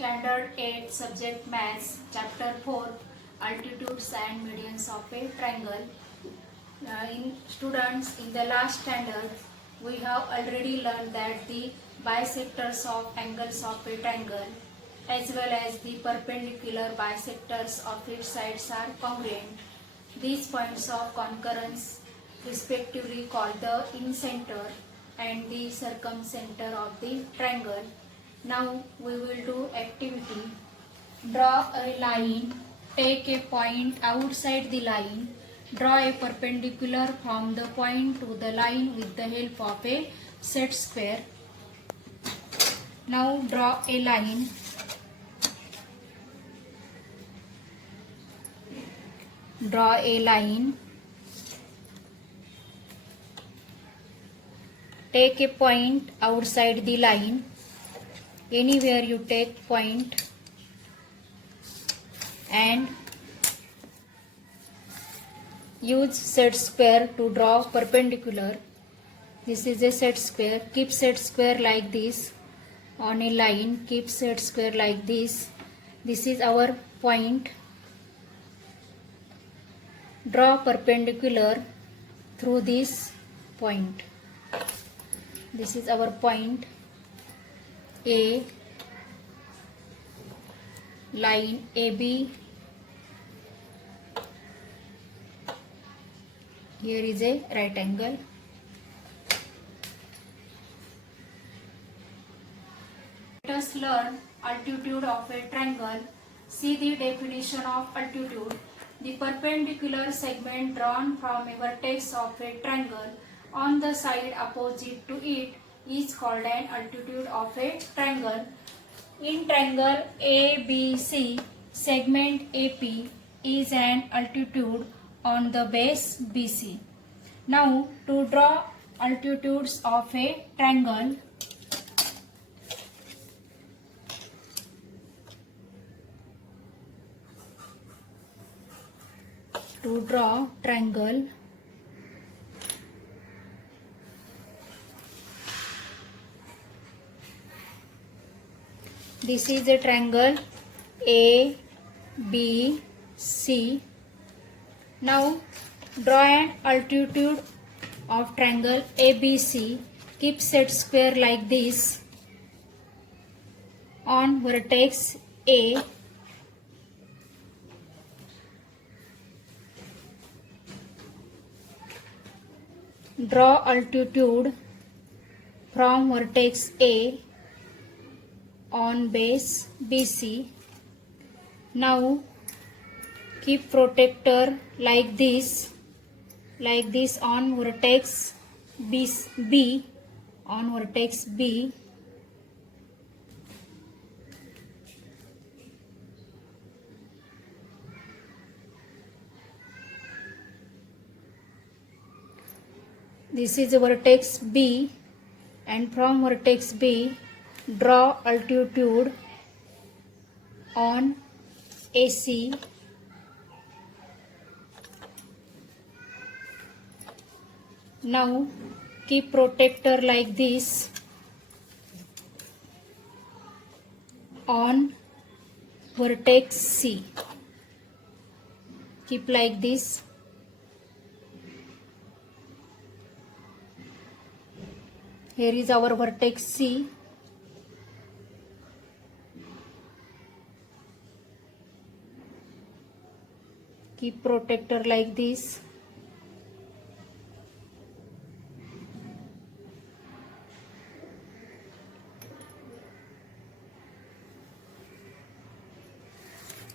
Standard 8 Subject Maths Chapter 4 Altitudes and Medians of a Triangle. In the last standard we have already learned that the bisectors of angles of a triangle as well as the perpendicular bisectors of its sides are congruent. These points of concurrence respectively called the incenter and the circumcenter of the triangle. Now we will do activity. Draw a line, take a point outside the line, draw a perpendicular from the point to the line with the help of a set square. Now draw a line. Draw a line. Take a point outside the line. Anywhere you take point and use set square to draw perpendicular. This is a set square. Keep set square like this on a line. Keep set square like this. This is our point. Draw perpendicular through this point. This is our point A, line AB. Here is a right angle. Let us learn altitude of a triangle. See the definition of altitude. The perpendicular segment drawn from a vertex of a triangle on the side opposite to it is called an altitude of a triangle. In triangle ABC, segment AP is an altitude on the base BC. Now to draw altitudes of a triangle, this is a triangle A, B, C. Now draw an altitude of triangle ABC. Keep set square like this on vertex A. Draw altitude from vertex A on base BC. Now keep protractor like this on vertex B, on vertex B. This is vertex B, and from vertex B draw altitude on AC. Now keep protractor like this on vertex C. Keep like this. Here is our vertex C. Keep protractor like this.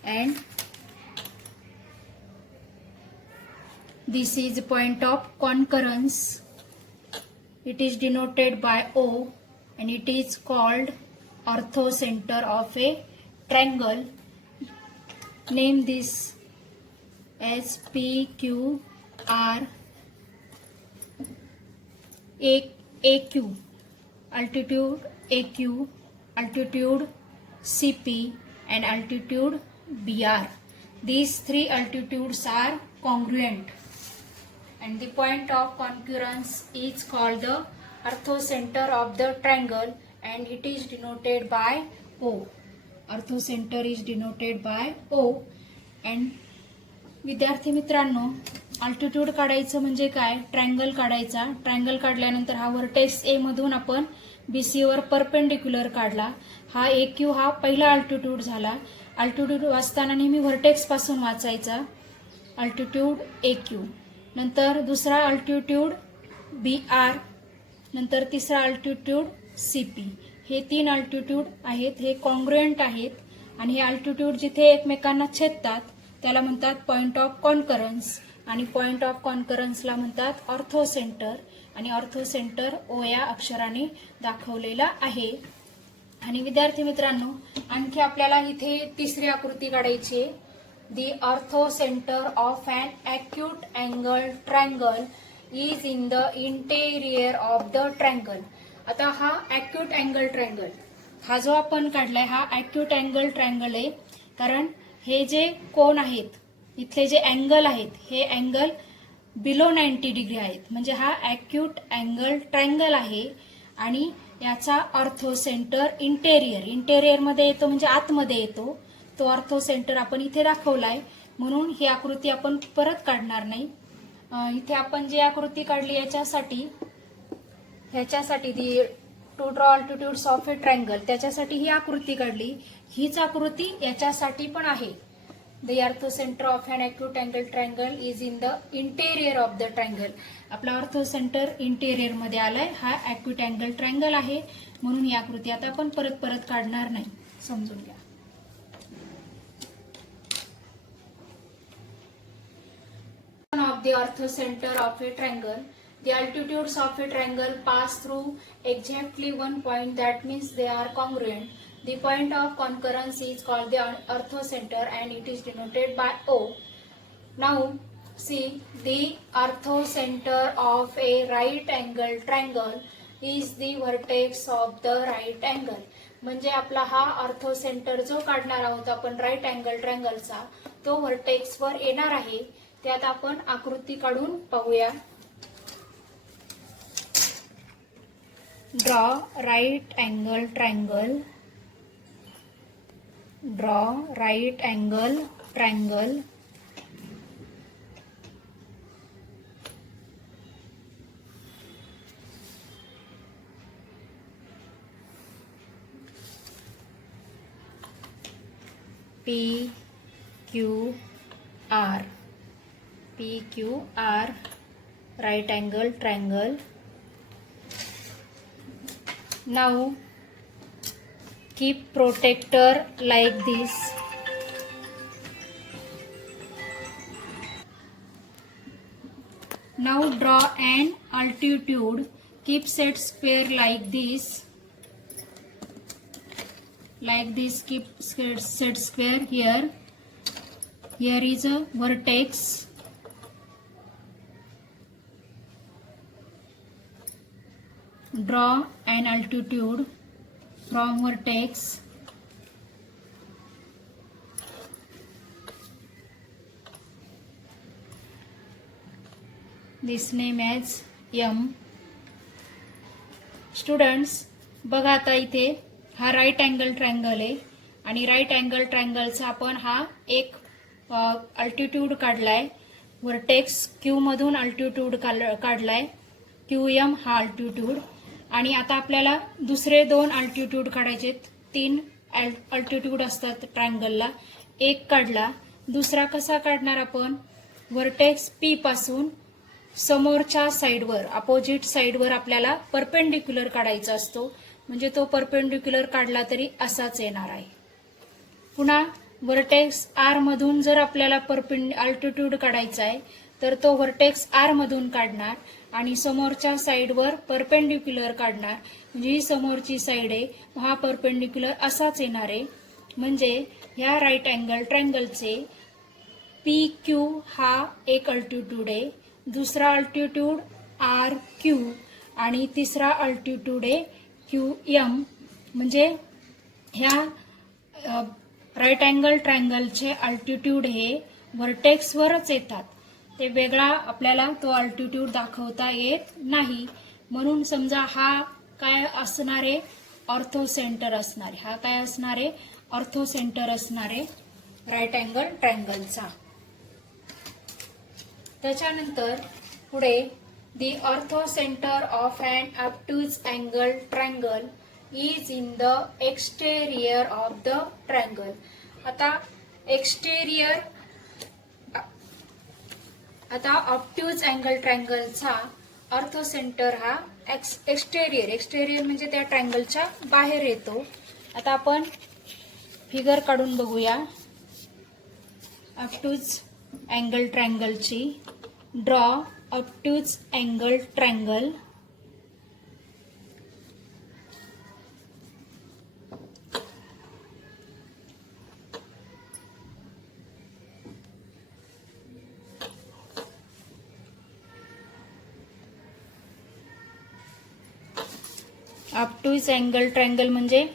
And this is point of concurrence. It is denoted by O and it is called orthocenter of a triangle. Name this as PQR AQ, altitude AQ, altitude CP and altitude BR. These three altitudes are congruent and the point of concurrence is called the orthocenter of the triangle and it is denoted by O. Orthocentre is denoted by O. And विद्यार्थी मित्रांनो, altitude काढायचं म्हणजे काय? Triangle काढायचा. Triangle काढल्यानंतर हा vertex ए मधून आपण बीसी वर परपेंडिक्युलर काढला. हा ए क्यू हा पहिला अल्टिट्यूड झाला. अल्टिट्यूड वाचताना नेहमी व्हर्टेक्स पासून वाचायचा. अल्टिट्यूड ए क्यू, नंतर दुसरा अल्टिट्यूड बी आर, नंतर तिसरा अल्टिट्यूड सी पी. हे 3 अल्टिट्यूड आहेत, हे कॉन्ग्रुएंट आहेत. आणि हे अल्टिट्यूड जिथे एकमेकांना छेदतात त्याला म्हणतात पॉइंट ऑफ कॉन्करन्स. आणि पॉइंट ऑफ कॉन्करन्सला म्हणतात ऑर्थो सेंटर. आणि ऑर्थो सेंटर ओ या अक्षराने दाखवलेला आहे. आणि विद्यार्थी मित्रांनो, आणखी आपल्याला इथे तिसरी आकृती काढायची आहे. The ortho center of an acute angle triangle is in the interior of the triangle. आता हा acute angle triangle हा जो आपण काढलाय हा acute angle triangle आहे. कारण हे जे कोन आहेत, इथले जे अँगल आहेत, हे अँगल बिलो 90 डिग्री आहेत. म्हणजे हा acute angle triangle आहे. आणि याचा ऑर्थो सेंटर इंटेरियर मध्ये येतो, म्हणजे आतमध्ये येतो. तो ऑर्थो सेंटर आपण इथे दाखवलाय. म्हणून ही आकृती आपण परत काढणार नाही. इथे आपण जी आकृती काढली ह्याच्यासाठी the to draw altitudes of a triangle, त्याच्यासाठी ही आकृती काढली. हीच आकृती याच्यासाठी पण आहे. The orthocentre of an acute angle triangle is in the interior of the triangle. आपला ऑर्थो सेंटर इंटेरियर मध्ये आलाय. हा अॅक्यूट अँगल ट्रायंगल आहे. म्हणून ही आकृती आता आपण परत काढणार नाही. समजून घ्या. Of the ortho center of a triangle, the altitudes of a triangle pass through exactly one point. That means they are congruent. The point of concurrence is called the ortho center and it is denoted by O. Now see, the ortho center of a right angle triangle is the vertex of the right angle. म्हणजे आपला हा ortho centre जो काढणार आहोत आपण right angle ट्रायंगलचा, तो vertex वर येणार आहे. त्यात आपण आकृती काढून पाहूया. Draw right angle triangle. Draw right angle triangle. P Q R. PQR right angle triangle. Now keep protector like this. Now draw an altitude. Keep set square like this. Like this, keep set square here. Here is a vertex. Draw an altitude from vertex. This name as M. Students बघा, आता इथे हा right angle triangle आहे. आणि right angle ट्रायंगलचा आपण हा एक altitude काढलाय. व्हर्टेक्स क्यू मधून अल्टिट्यूड काढलाय. QM हा अल्टिट्यूड. आणि आता आपल्याला दुसरे 2 अल्टिट्यूड काढायचे. 3 अल्टिट्यूड असतात ट्रायंगलला. एक काढला. दुसरा कसा काढणार आपण? व्हर्टेक्स पी पासून समोरच्या साईडवर, अपोजिट साईडवर आपल्याला परपेंडिक्युलर काढायचा असतो. म्हणजे तो परपेंडिक्युलर काढला तरी असाच येणार आहे. पुन्हा व्हर्टेक्स आर मधून जर आपल्याला अल्टिट्यूड काढायचा आहे तर तो व्हर्टेक्स आर मधून काढणार आणि समोरच्या साईडवर परपेंडिक्युलर काढणार. म्हणजे ही समोरची साईड आहे, हा परपेंडिक्युलर असाच येणार आहे. म्हणजे ह्या राईट अँगल ट्रायंगलचे पी क्यू हा एक अल्टिट्यूड आहे, दुसरा अल्टिट्यूड आर क्यू आणि तिसरा अल्टिट्यूड आहे क्यू एम. म्हणजे ह्या राईट अँगल ट्रायंगलचे अल्टिट्यूड हे व्हर्टेक्सवरच येतात. ते वेगळा आपल्याला तो अल्टिट्यूड दाखवता येत नाही. म्हणून समजा हा काय असणार आहे? ऑर्थो सेंटर असणार आहे. हा काय असणार आहे? ऑर्थो सेंटर असणारे राईट अँगल ट्रायंगलचा. त्याच्यानंतर पुढे the orthocentre of an obtuse angle triangle is in the exterior of the triangle. आता ऑब्ट्यूज अँगल ट्रायंगलचा ऑर्थो सेंटर हा एक्सटेरियर म्हणजे त्या ट्रायंगलच्या बाहेर येतो. आता आपण फिगर काढून बघूया ऑब्ट्यूज अँगल ट्रायंगलची. Draw obtuse angle triangle. Obtuse angle triangle म्हणजे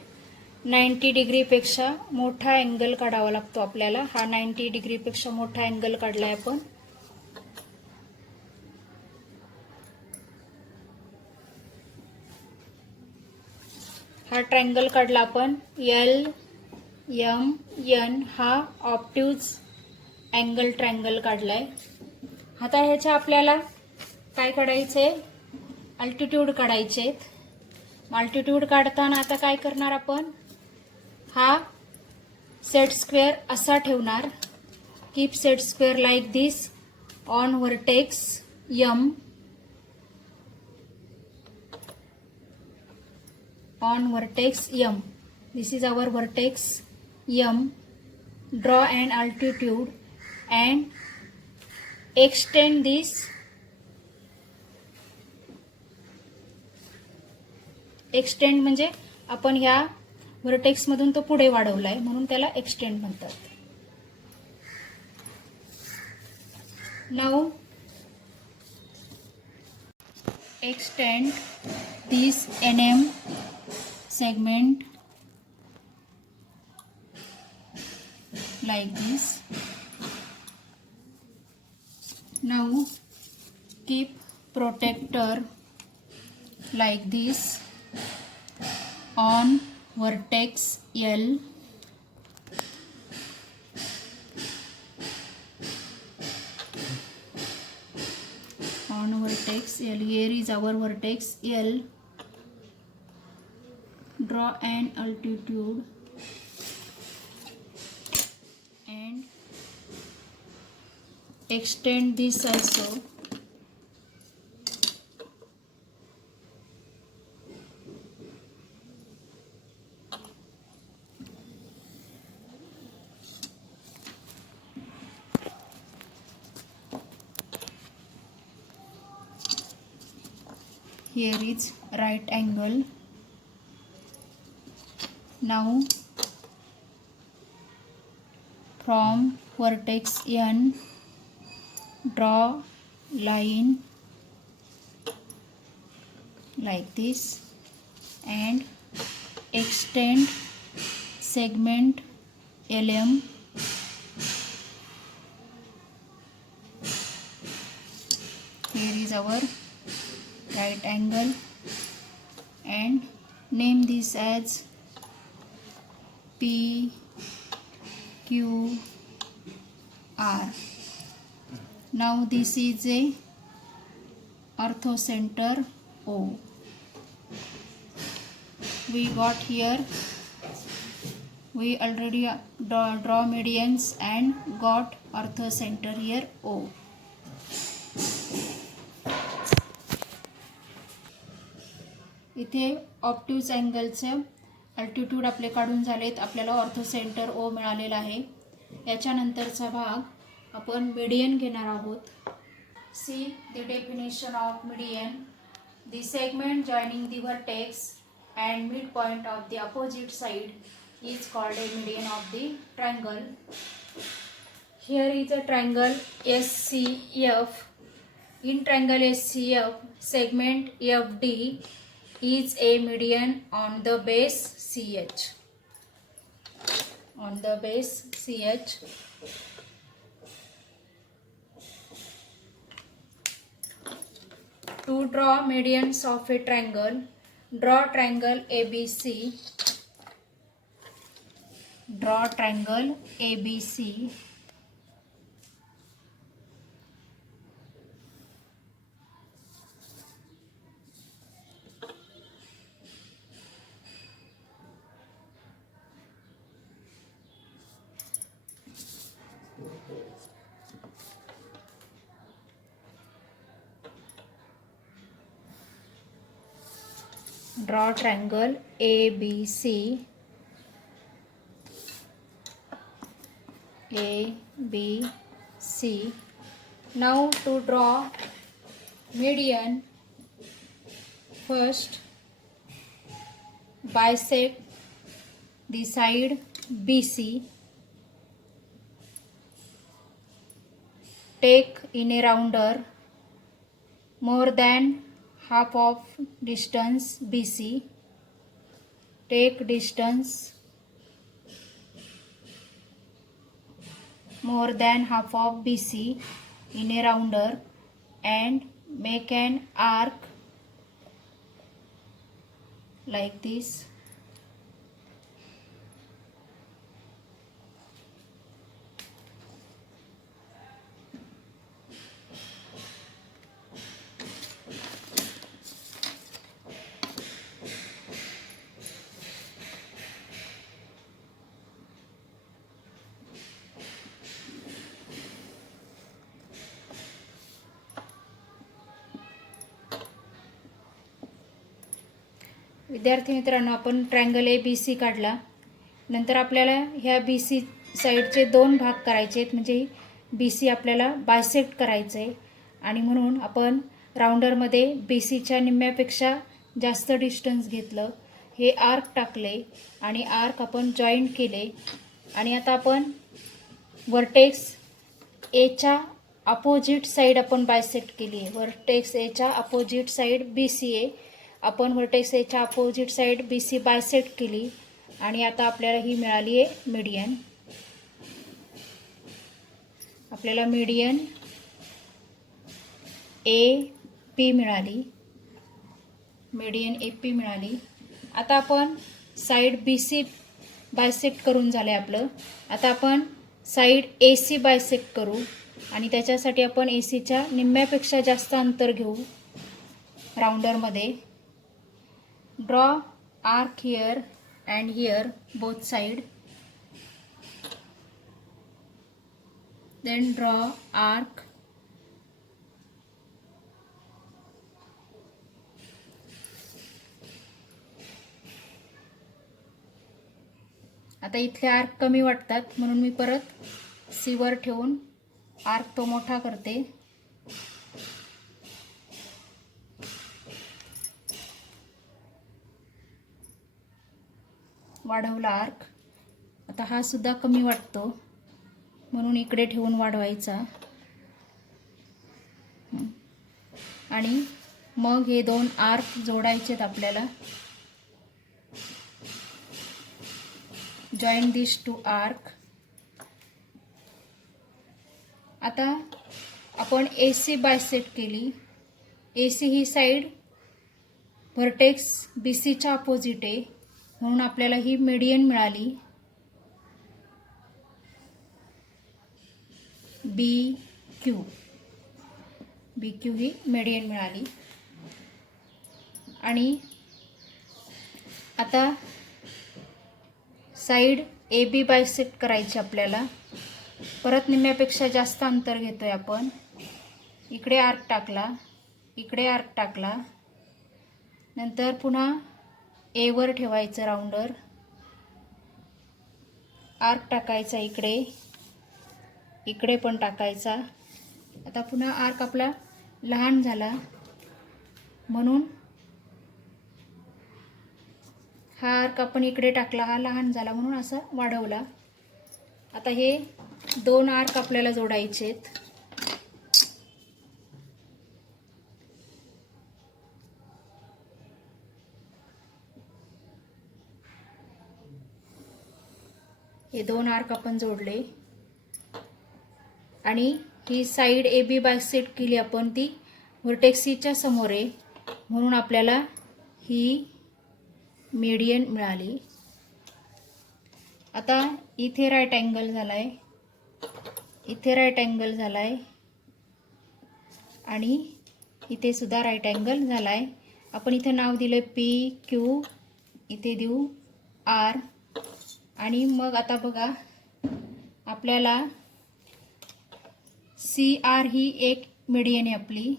90 डिग्रीपेक्षा मोठा अँगल काढावा लागतो आपल्याला. हा 90 डिग्रीपेक्षा मोठा अँगल काढलाय आपण. हा ट्रायंगल काढला आपण एल एम एन. हा ऑब्ट्यूज अँगल ट्रायंगल काढलाय. आता ह्याच्या आपल्याला काय काढायचे, अल्टिट्यूड काढायचे. अल्टिट्यूड काढताना आता काय करणार आपण, हा सेट स्क्वेअर असा ठेवणार. Keep set square like this on vertex M. on vertex M. This is our vertex M. Draw an altitude and extend this. Extend म्हणजे आपण ह्या व्हर्टेक्स मधून तो पुढे वाढवलाय म्हणून त्याला एक्सटेंड म्हणतात. Now extend this NM segment like this. Now keep protector like this on vertex L. On vertex L, here is our vertex L. Draw an altitude and extend this also. Here is right angle. Now from vertex N draw line like this and extend segment LM. Here is our right angle and name this as P Q R. Now this is a ortho center O. We got here, we already draw medians and got ortho center here O. इथे obtuse अँगलचे altitude आपले काढून झालेत. आपल्याला ortho centre O मिळालेला आहे. याच्यानंतरचा भाग आपण median घेणार आहोत. See the definition of median. The segment joining the vertex and mid point of the opposite side is called a median of the triangle. Here is a triangle SCF. In triangle SCF, segment FD is a median on the base CH. On the base CH. To draw medians of a triangle, draw triangle ABC. Draw triangle ABC. Draw triangle ABC. ABC. Now to draw median, first bisect the side BC. Take in a rounder more than half of distance BC. Take distance more than half of BC in a rounder and make an arc like this. विद्यार्थी मित्रांनो, आपण triangle ABC काढला. नंतर आपल्याला ह्या BC साईडचे दोन भाग करायचे आहेत, म्हणजे BC आपल्याला बायसेक्ट करायचं आहे. आणि म्हणून आपण राऊंडरमध्ये BCच्या निम्म्यापेक्षा जास्त डिस्टन्स घेतलं, हे आर्क टाकले आणि आर्क आपण जॉईंट केले. आणि आता आपण वर्टेक्स Aच्या अपोजिट साईड आपण बायसेक्ट केली आहे. वर्टेक्स Aच्या अपोजिट साईड BC आहे. आपण वर्टेक्स Aच्या अपोजिट साईड BC बायसेक्ट केली आणि आता आपल्याला ही मिळाली आहे मीडियन. आपल्याला मीडियन AP मिळाली. मीडियन AP मिळाली. आता आपण साईड BC बायसेक्ट करून झाले आपलं. आता आपण साईड AC बायसेक्ट करू आणि त्याच्यासाठी आपण ACच्या निम्म्यापेक्षा जास्त अंतर घेऊ राऊंडरमध्ये. Draw arc here and here both side. Then draw arc. आता इथले आर्क कमी वाटतात म्हणून मी परत C वर ठेवून आर्क तो मोठा करते. वाढवला आर्क. आता हा सुद्धा कमी वाटतो म्हणून इकडे ठेवून वाढवायचा. आणि मग हे दोन आर्क जोडायचेत आपल्याला. Join this to arc. आता आपण AC बायसेक्ट केली. AC ही साईड व्हर्टेक्स BCच्या अपोजिट आहे म्हणून आपल्याला ही मीडियन मिळाली. BQ ही मीडियन मिळाली. आणि आता साईड AB बायसेक्ट करायची आपल्याला. परत निम्म्यापेक्षा जास्त अंतर घेतोय आपण. इकडे आर्क टाकला, इकडे आर्क टाकला. नंतर पुन्हा A वर ठेवायचं राऊंडर. आर्क टाकायचा इकडे, इकडे पण टाकायचा. आता पुन्हा आर्क आपला लहान झाला म्हणून हा आर्क आपण इकडे टाकला, हा लहान झाला म्हणून असा वाढवला. आता हे दोन आर्क आपल्याला जोडायचेत. हे दोन आर्क आपण जोडले आणि ही साईड AB बायसेक्ट केली आपण, ती व्हर्टेक्स Cच्या समोर आहे म्हणून आपल्याला ही मीडियन मिळाली. आता इथे राईट अँगल झालाय, इथे राईट अँगल झालाय आणि इथे सुद्धा राईट अँगल झालाय. आपण इथे नाव दिले पी क्यू, इथे देऊ आर. आणि मग आता बघा आपल्याला सी आर ही एक मीडियन आहे आपली,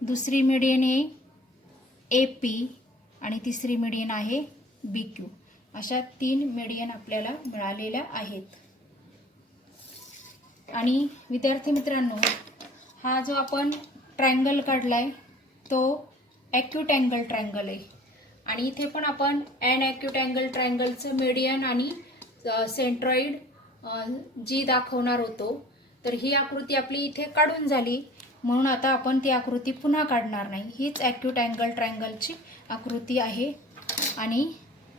दुसरी मीडियन आहे ए पी आणि तिसरी मीडियन आहे बी क्यू. अशा 3 मीडियन आपल्याला मिळालेल्या आहेत. आणि विद्यार्थी मित्रांनो, हा जो आपण ट्रायंगल काढलाय तो ॲक्यूट अँगल ट्रायंगल आहे. आणि इथे पण आपण एन ॲक्यूट अँगल ट्रायंगलचं मीडियन आणि सेंट्रॉइड जी दाखवणार होतो. तर ही आकृती आपली इथे काढून झाली, म्हणून आता आपण ती आकृती पुन्हा काढणार नाही. हीच ॲक्यूट अँगल ट्रायंगलची आकृती आहे. आणि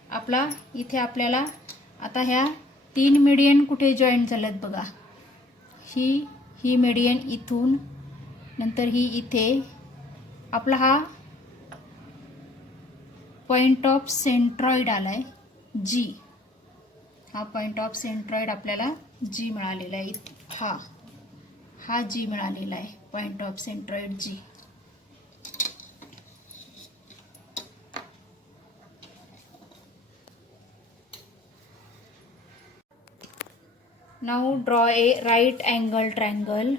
आपला इथे आपल्याला आता ह्या 3 मीडियन कुठे जॉईंट झालेत बघा. ही मीडियन इथून, नंतर ही इथे. आपला हा पॉइंट ऑफ सेंट्रॉइड आलाय जी. हा पॉइंट ऑफ सेंट्रॉइड आपल्याला जी मिळालेला आहे. हा जी मिळालेला आहे, point of centroid G. Now draw a right angle triangle.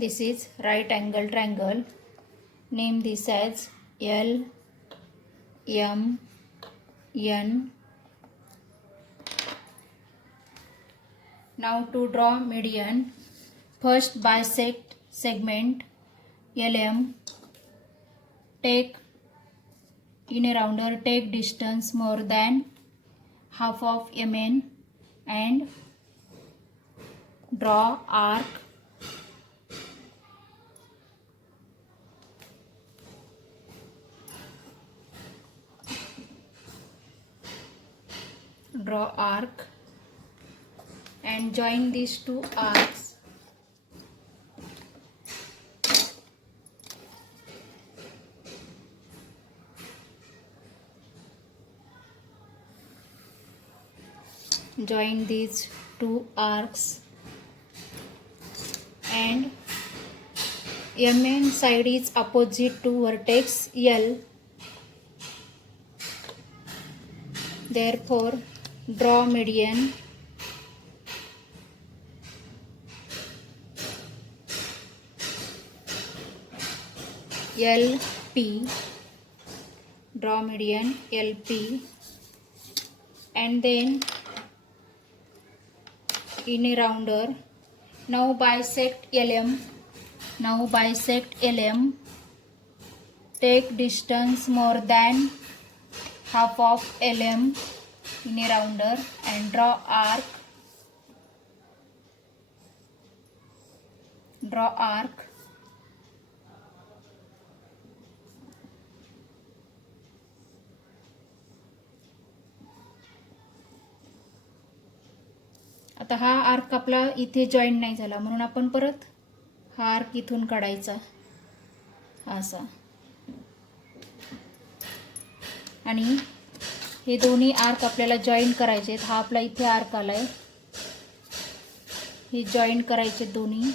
This is right angle triangle. Name this as L, M, N. Now to draw median, first bisect segment LM. Take in a rounder, take distance more than half of MN and draw arc. Draw arc and join these 2 arcs. Join these 2 arcs and MN side is opposite to vertex L. Therefore, draw median. LP. Draw median LP. And then in a rounder, now bisect LM. Now bisect LM. Take distance more than half of LM in a rounder and draw arc. Draw arc. आता हा arc आपला इथे joint नाही झाला, म्हणून आपण परत हा आर्क इथून काढायचा असा. आणि हे दोन्ही आर्क आपल्याला जॉईंट करायचे आहेत. हा आपला इथे आर्क आलाय, हे जॉईंट करायचे दोन्ही.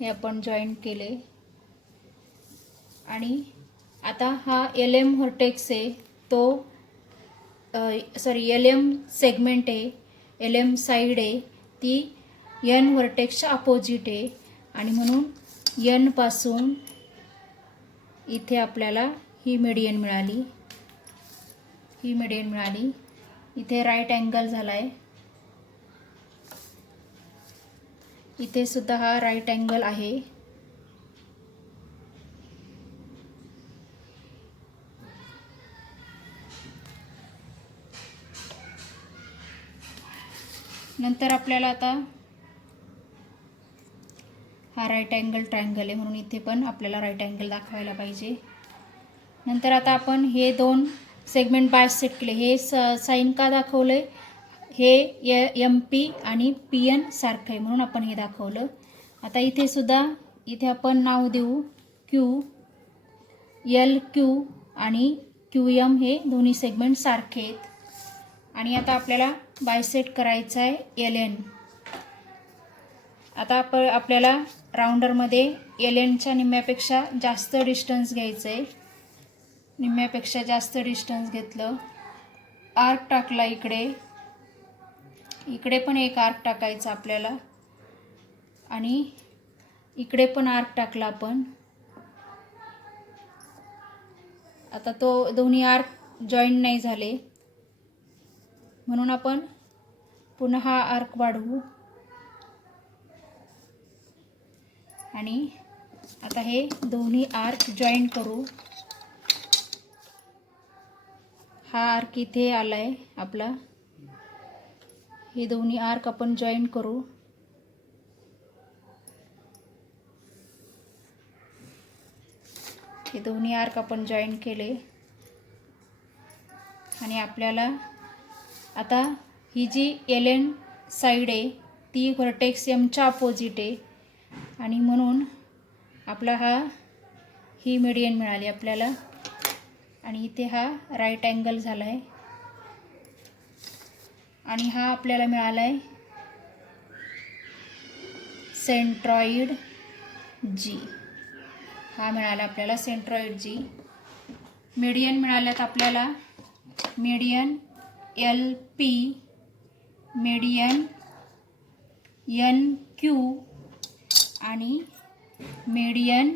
हे आपण जॉईंट केले. आणि आता हा LM व्हर्टेक्स आहे, तो LM सेगमेंट आहे, LM साईड आहे, ती N व्हर्टेक्सच्या अपोजिट आहे. आणि म्हणून N पासून इथे आपल्याला ही मीडियन मिळाली, ही मीडियन मिळाली. इथे राईट अँगल झालाय, इथे सुद्धा हा राईट अँगल आहे. नंतर आपल्याला आता हा राईट अँगल ट्रायंगल आहे म्हणून इथे पण आपल्याला राईट अँगल दाखवायला पाहिजे. नंतर आता आपण हे दोन सेगमेंट बायसेक्ट केले. हे साईन का दाखवलं आहे? हे MP आणि PN सारखं आहे म्हणून आपण हे दाखवलं. आता इथे सुद्धा इथे आपण नाव देऊ Q, LQ आणि QM हे दोन्ही सेगमेंट सारखे आहेत. आणि आता आपल्याला बायसेक्ट करायचं आहे LN. आता आपल्याला राऊंडरमध्ये LNच्या निम्म्यापेक्षा जास्त डिस्टन्स घ्यायचं आहे. निम्म्यापेक्षा जास्त डिस्टन्स घेतलं, आर्क टाकला इकडे, इकडे पण एक आर्क टाकायचा आपल्याला आणि इकडे पण आर्क टाकला आपण. आता तो दोन्ही आर्क जॉईंट नाही झाले म्हणून आपण पुन्हा हा आर्क वाढवू आणि आता हे दोन्ही आर्क जॉईंट करू. हा आर्क इथे आलाय आपला. हे दोन्ही आर्क आपण जॉईंट करू. हे दोन्ही आर्क आपण जॉईंट केले आणि आपल्याला आता ही जी LN साईड आहे ती व्हर्टेक्स Mच्या अपोजिट आहे आणि म्हणून आपला ही मीडियन मिळाली आपल्याला आणि इथे हा राईट अँगल झाला आहे आणि हा आपल्याला मिळाला आहे सेंट्रॉइड G. हा मिळाला आपल्याला सेंट्रॉइड G. मीडियन मिळाल्यात आपल्याला मीडियन LP, मीडियन NQ आणि मीडियन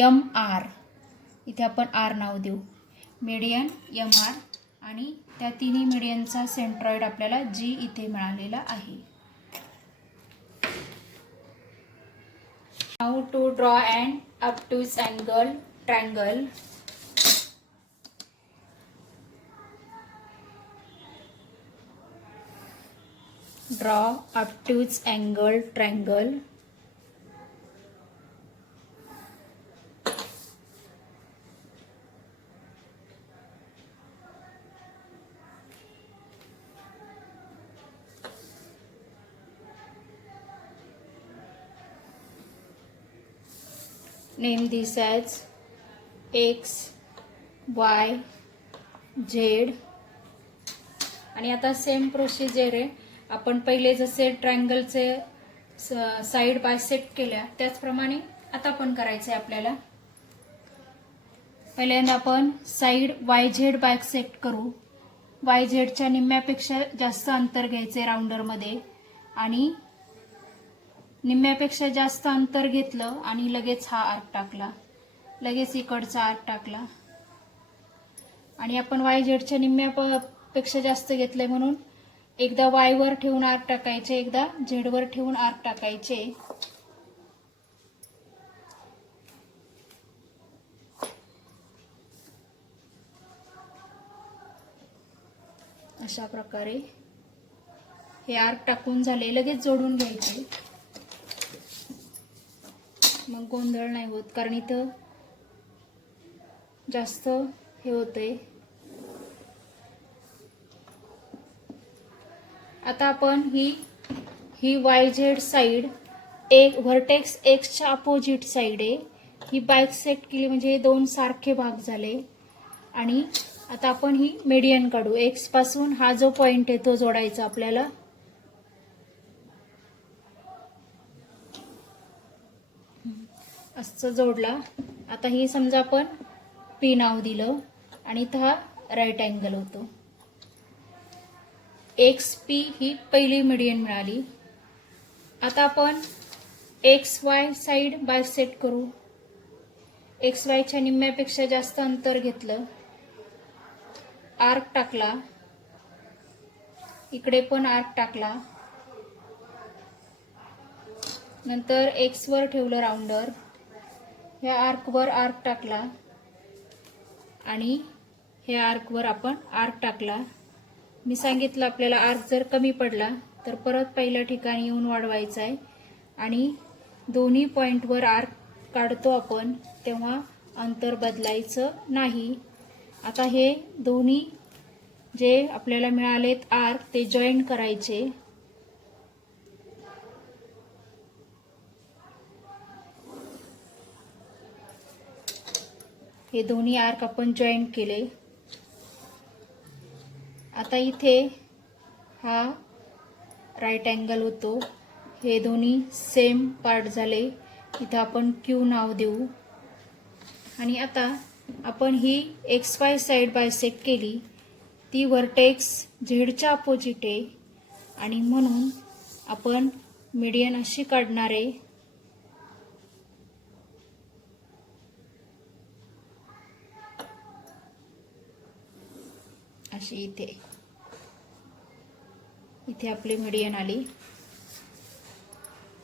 MR. इथे आपण R नाव देऊ. मीडियन MR आणि त्या तिन्ही मीडियनचा सेंट्रॉइड आपल्याला G इथे मिळालेला आहे. Now to draw an obtuse angle triangle. Draw obtuse angle triangle. Name this as X, Y, Z. आणि आता सेम प्रोसिजर आहे. आपण पहिले जसे ट्रायंगलचे साईड बायसेक्ट केल्या त्याचप्रमाणे आता पण करायचं आहे आपल्याला. पहिल्यांदा आपण साईड YZ बायसेक्ट करू. YZच्या निम्म्यापेक्षा जास्त अंतर घ्यायचे राऊंडरमध्ये आणि निम्म्यापेक्षा जास्त अंतर घेतलं आणि लगेच हा आर्क टाकला, लगेच इकडचा आर्क टाकला आणि आपण YZच्या निम्म्यापेक्षा जास्त घेतलंय म्हणून एकदा Y वर ठेवून आर्क टाकायचे, एकदा Z वर ठेवून आर्क टाकायचे. अशा प्रकारे हे आर्क टाकून झाले, लगेच जोडून घ्यायचे. मग गोंधळ नाही होत कारण इथं जास्त हे होतंय. आता आपण ही YZ साईड एक व्हर्टेक्स Xच्या अपोजिट साईड आहे, ही बायसेक्ट केली म्हणजे हे दोन सारखे भाग झाले. आणि आता आपण ही मीडियन काढू. X पासून हा जो पॉइंट आहे तो जोडायचा आपल्याला. असं जोडला. आता ही समजा आपण P नाव दिलं आणि इथं हा राईट अँगल होतो. XP ही पहिली मीडियन मिळाली. आता आपण XY साईड बायसेक्ट करू. XYच्या निम्म्यापेक्षा जास्त अंतर घेतलं, आर्क टाकला, इकडे पण आर्क टाकला, नंतर X वर ठेवलं राऊंडर, ह्या आर्कवर आर्क टाकला आणि ह्या आर्कवर आपण आर्क टाकला. मी सांगितलं आपल्याला आर्क जर कमी पडला तर परत पहिल्या ठिकाणी येऊन वाढवायचं आहे आणि दोन्ही पॉईंटवर आर्क काढतो आपण तेव्हा अंतर बदलायचं नाही. आता हे दोन्ही जे आपल्याला मिळालेत आर्क ते जॉईंट करायचे. हे दोन्ही आर्क आपण जॉईंट केले. आता इथे हा राईट अँगल होतो. हे दोन्ही सेम पार्ट झाले. इथं आपण क्यू नाव देऊ. आणि आता आपण ही XY साईड बायसेक्ट केली. ती व्हर्टेक्स झेडच्या अपोजिट आहे आणि म्हणून आपण मीडियन अशी काढणार आहे. अशी इथे आपली मीडियन आली.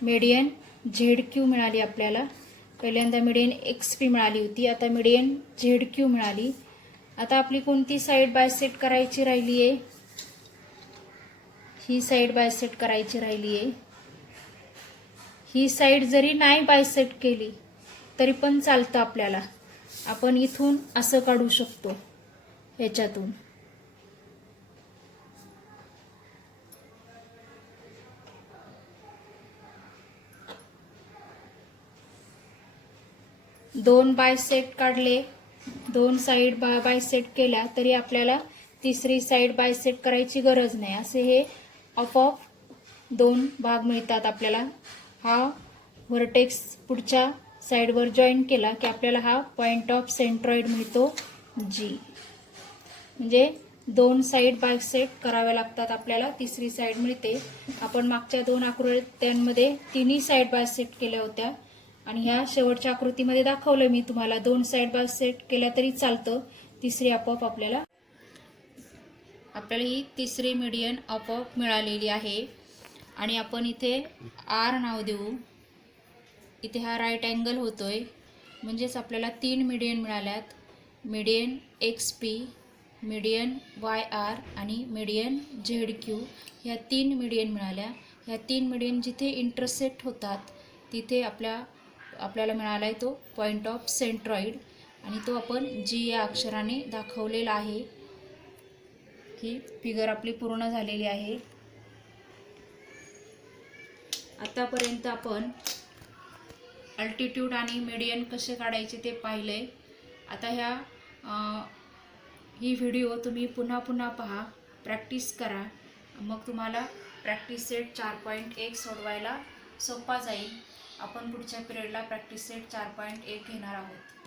मीडियन ZQ मिळाली आपल्याला. पहिल्यांदा मीडियन XP मिळाली होती, आता मीडियन ZQ मिळाली. आता आपली कोणती साईड बायसेक्ट करायची राहिली आहे? ही साईड बायसेक्ट करायची राहिली आहे. ही साईड जरी नाही बायसेक्ट केली तरी पण चालतं आपल्याला. आपण इथून असं काढू शकतो ह्याच्यातून. दोन बायसेक्ट काढले, दोन साईड बायसेक्ट केल्या तरी आपल्याला तिसरी साईड बायसेक्ट करायची गरज नाही. असे हे आपोआप दोन भाग मिळतात आपल्याला. हा व्हर्टेक्स पुढच्या साईडवर जॉईन केला की आपल्याला हा पॉइंट ऑफ सेंट्रॉइड मिळतो G. म्हणजे दोन साईड बायसेक्ट कराव्या लागतात आपल्याला, तिसरी साईड मिळते. आपण मागच्या दोन आकृत्यांमध्ये तिन्ही साईड बायसेक्ट केल्या होत्या आणि ह्या शेवटच्या आकृतीमध्ये दाखवलं मी तुम्हाला. दोन साईड बायसेक्ट केल्या तरी चालतं, तिसरी आपोआप आपल्याला ही तिसरी मीडियन आपोआप मिळालेली आहे. आणि आपण इथे R नाव देऊ. इथे हा राईट अँगल होतोय म्हणजेच आपल्याला तीन मीडियन मिळाल्यात. मीडियन XP, मीडियन YR आणि मीडियन ZQ. ह्या तीन मीडियन मिळाल्या. ह्या तीन मीडियन जिथे इंटरसेक्ट होतात तिथे आपल्याला मिळाला आहे तो पॉइंट ऑफ सेंट्रॉइड आणि तो आपण G या अक्षराने दाखवलेला आहे. ही फिगर आपली पूर्ण झालेली आहे. आतापर्यंत आपण अल्टिट्यूड आणि मीडियन कसे काढायचे ते पाहिले. आता ही व्हिडिओ तुम्ही पुन्हा पुन्हा पहा, प्रॅक्टिस करा. मग तुम्हाला प्रॅक्टिस सेट 4.1 सोडवायला सोपा जाईल. आपण पुढच्या पिरियडला प्रॅक्टिस सेट 4.1 घेणार आहोत.